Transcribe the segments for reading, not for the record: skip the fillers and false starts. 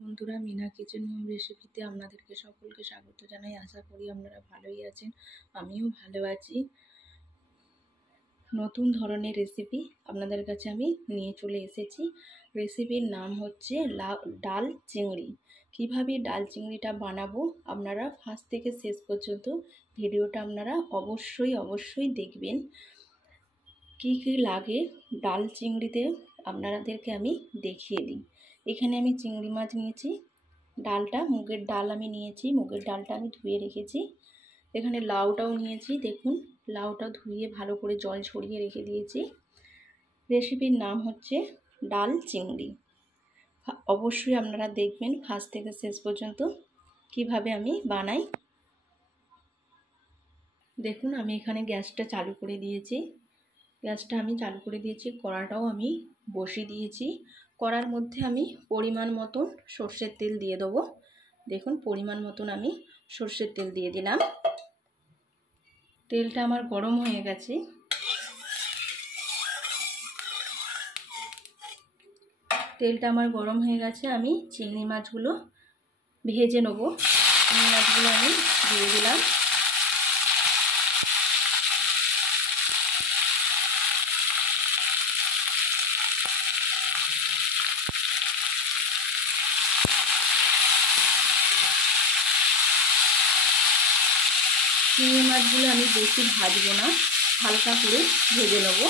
বন্ধুরা, Mina kitchen home রেসিপিতে আপনাদেরকে সকলকে স্বাগত জানাই। আশা করি আপনারা ভালোই আছেন, আমিও ভালো আছি। নতুন ধরনের রেসিপি আপনাদের কাছে আমি নিয়ে চলে এসেছি। রেসিপির নাম হচ্ছে ডাল চিংড়ি। কিভাবে ডাল চিংড়িটা বানাবো আপনারা ফার্স্ট থেকে শেষ পর্যন্ত ভিডিওটা আপনারা অবশ্যই দেখবেন। কি কি লাগে ডাল চিংড়িতে আপনাদেরকে আমি দেখিয়ে দিই। এখানে আমি চিংড়ি মাছ নিয়েছি, ডালটা মুগের ডাল আমি নিয়েছি, মুগের ডালটা আমি ধুয়ে রেখেছি। এখানে লাউটাও নিয়েছি, দেখুন লাউটা ধুয়ে ভালো করে জল ছড়িয়ে রেখে দিয়েছি। রেসিপির নাম হচ্ছে ডাল চিংড়ি। অবশ্যই আপনারা দেখবেন ফার্স্ট থেকে শেষ পর্যন্ত কিভাবে আমি বানাই। দেখুন আমি এখানে গ্যাসটা চালু করে দিয়েছি, কড়াটাও আমি বসিয়ে দিয়েছি। কড়ার মধ্যে আমি পরিমাণ মতন সর্ষের তেল দিয়ে দেবো। দেখুন পরিমাণ মতন আমি সর্ষের তেল দিয়ে দিলাম। তেলটা আমার গরম হয়ে গেছে। আমি চিংড়ি মাছগুলো ভেজে নেব। চিংড়ি মাছগুলো আমি দিয়ে দিলাম। চিংড়ি মাছগুলো আমি বেশি ভাজবো না, হালকা করে ভেজে নেব।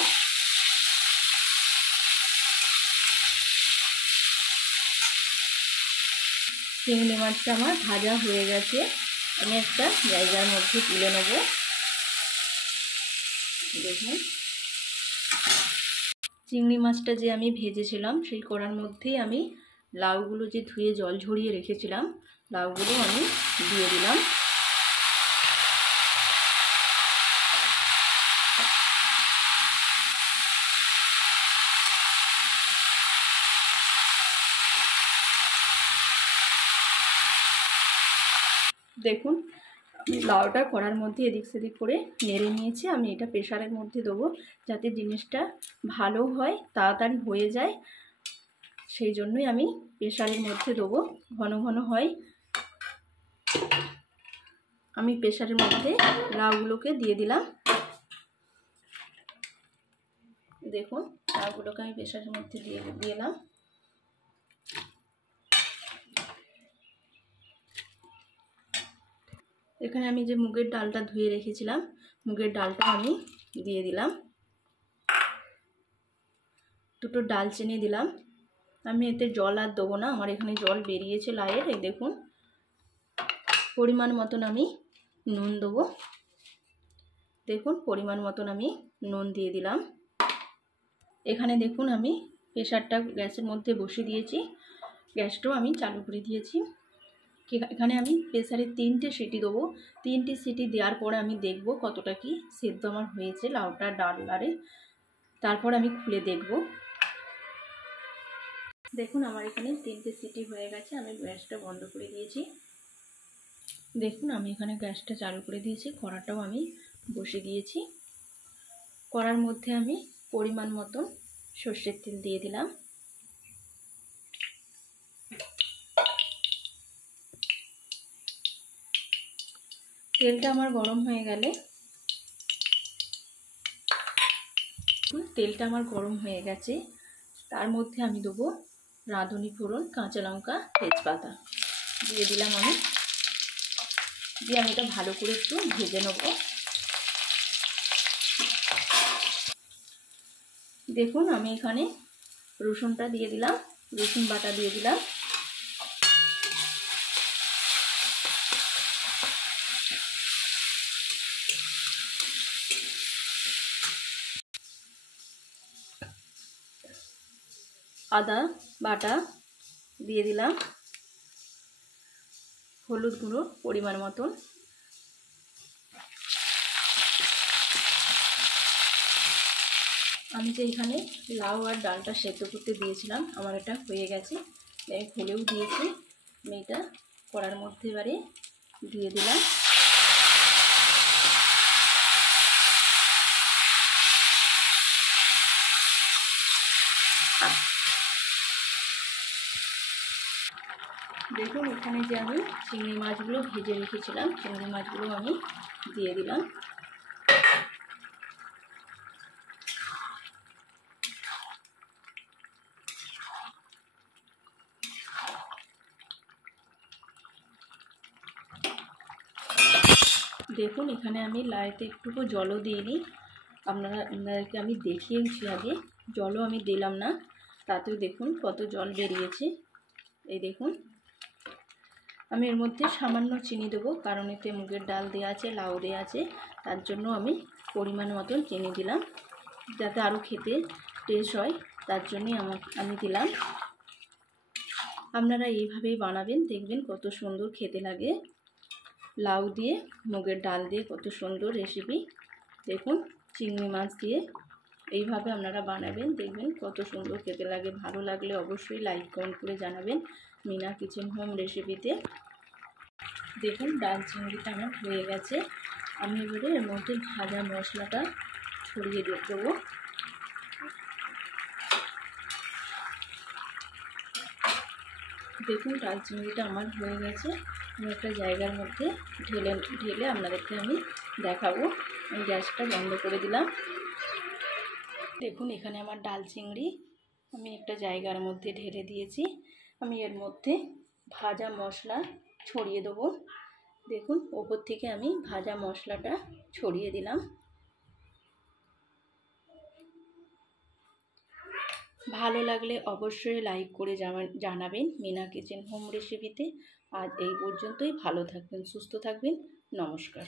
চিংড়ি মাছটা আমার ভাজা হয়ে গেছে, আমি একটা জায়গার মধ্যে তুলে নেব। দেখুন চিংড়ি মাছটা যে আমি ভেজেছিলাম সেই কড়ার মধ্যেই আমি লাউগুলো যে ধুয়ে জল ঝরিয়ে রেখেছিলাম লাউগুলো আমি দিয়ে দিলাম। দেখুন আমি লাউটা কড়ার মধ্যে এদিক সেদিক করে নেড়ে নিয়েছি। আমি এটা প্রেশারের মধ্যে দেবো যাতে জিনিসটা ভালো হয়, তাড়াতাড়ি হয়ে যায়, সেই জন্যই আমি প্রেশারের মধ্যে দেবো, ঘন ঘন হয়। আমি প্রেশারের মধ্যে লাউগুলোকে দিয়ে দিলাম। দেখুন লাউগুলোকে আমি প্রেশারের মধ্যে দিয়ে দিলাম। এখানে আমি যে মুগের ডালটা ধুয়ে রেখেছিলাম মুগের ডালটা আমি দিয়ে দিলাম। দুটো ডালচিনি দিলাম। আমি এতে জল আর দেবো না, আমার এখানে জল বেরিয়েছে লাউয়ের। এই দেখুন পরিমাণ মতন আমি নুন দেবো। দেখুন পরিমাণ মতন আমি নুন দিয়ে দিলাম। এখানে দেখুন আমি প্রেশারটা গ্যাসের মধ্যে বসিয়ে দিয়েছি, গ্যাসটাও আমি চালু করে দিয়েছি। এখানে আমি প্রেসারে 3টে সিটি দেবো। 3টে সিটি দেওয়ার পরে আমি দেখব কতটা কি সেদ্ধ আমার হয়েছে লাউটা ডালে, তারপর আমি খুলে দেখব। দেখুন আমার এখানে 3টে সিটি হয়ে গেছে, আমি গ্যাসটা বন্ধ করে দিয়েছি। দেখুন আমি এখানে গ্যাসটা চালু করে দিয়েছি, কড়াটাও আমি বসিয়ে দিয়েছি। কড়ার মধ্যে আমি পরিমাণ মতো সর্ষের তেল দিয়ে দিলাম। তেলটা আমার গরম হয়ে গেলে গেছে, তার মধ্যে আমি দেবো রাঁধুনি ফোড়ন, কাঁচা লঙ্কা, তেজপাতা দিয়ে দিলাম। আমি এটা ভালো করে একটু ভেজে নেব। দেখুন আমি এখানে রসুনটা দিয়ে দিলাম, রসুন বাটা দিয়ে দিলাম। আদা বাটা দিয়ে দিলাম। হলুদ গুঁড়ো পরিমাণ মতন। আমি যে এখানে লাউ আর ডালটা সেদ্ধ করতে দিয়েছিলাম আমার এটা হয়ে গেছে, আমি খুলেও দিয়েছি। আমি এটা কড়ার মধ্যে এবারে দিয়ে দিলাম। দেখুন এখানে যে আমি চিংড়ি মাছগুলো ভেজে রেখেছিলাম, চিংড়ি মাছগুলো আমি দিয়ে দিলাম। দেখুন এখানে আমি লাইতে একটুকু জলও দিইনি, আপনাদেরকে আমি দেখিয়েছি আগে, জলও আমি দিলাম না, তাতেও দেখুন কত জল বেরিয়েছে। এই দেখুন আমি এর মধ্যে সামান্য চিনি দেবো, কারণ এতে মুগের ডাল দেওয়া আছে, লাউ দেওয়া আছে, তার জন্য আমি পরিমাণ মতন চিনি দিলাম, যাতে আরও খেতে টেস্ট হয়, তার জন্যই আমি দিলাম। আপনারা এইভাবেই বানাবেন, দেখবেন কত সুন্দর খেতে লাগে। লাউ দিয়ে মুগের ডাল দিয়ে কত সুন্দর রেসিপি। দেখুন চিংড়ি মাছ দিয়ে এইভাবে আপনারা বানাবেন, দেখবেন কত সুন্দর খেতে লাগে। ভালো লাগলে অবশ্যই লাইক কমেন্ট করে জানাবেন মিনা কিচেন হোম রেসিপিতে। দেখুন ডাল চিংড়িটা আমার হয়ে গেছে, আমি এবারে এর মধ্যে ভাজা মশলাটা ছড়িয়ে দেবো। দেখুন ডাল চিংড়িটা আমার হয়ে গেছে, আমি একটা জায়গার মধ্যে ঢেলে আপনাদেরকে আমি দেখাবো। আমি গ্যাসটা বন্ধ করে দিলাম। দেখুন এখানে আমার ডাল চিংড়ি আমি একটা জায়গার মধ্যে ঢেলে দিয়েছি। আমি এর মধ্যে ভাজা মশলা ছড়িয়ে দেবো। দেখুন ওপর থেকে আমি ভাজা মশলাটা ছড়িয়ে দিলাম। ভালো লাগলে অবশ্যই লাইক করে জানাবেন মিনা কিচেন হোম রেসিপিতে। আজ এই পর্যন্তই, ভালো থাকবেন, সুস্থ থাকবেন, নমস্কার।